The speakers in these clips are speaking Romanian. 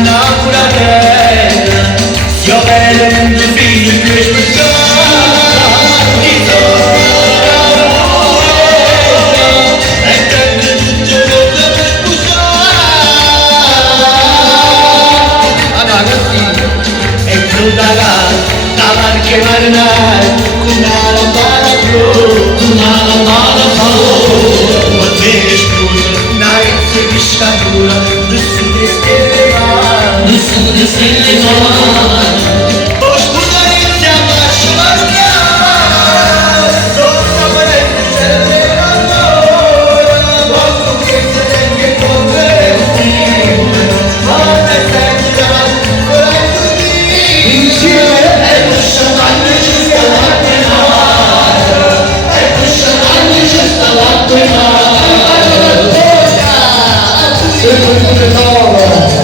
natura terra, piovere mentre figlio più espressione, di torna e prende tutto quello che scusare. Ragazzi, è cruda la barca marinare, una lampada blu, una lampada blu, ma te scusa, dai, se mi scatura, du sud estrema. O scusa iniziamo a scivolare, sopra volente c'è l'amore, poco che se che converti, ma te senti davanti ancora così, insieme è lo sciamano ci sta la penale, è lo sciamano ci sta la penale, sempre come nuova.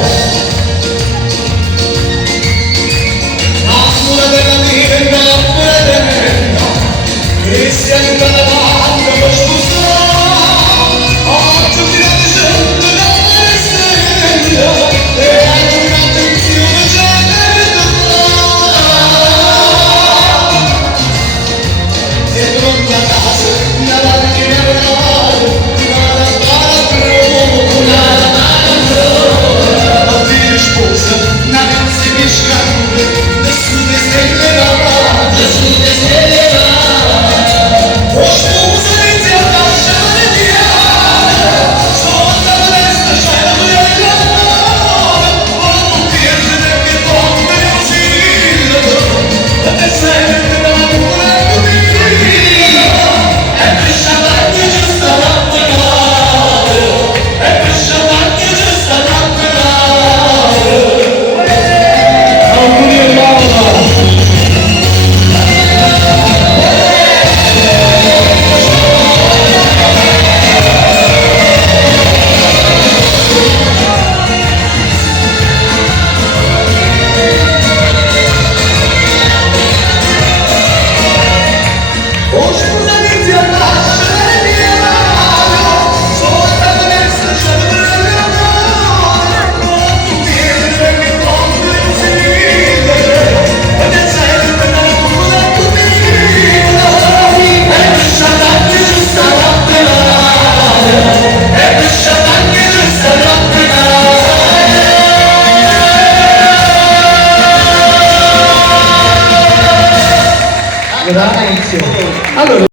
Allora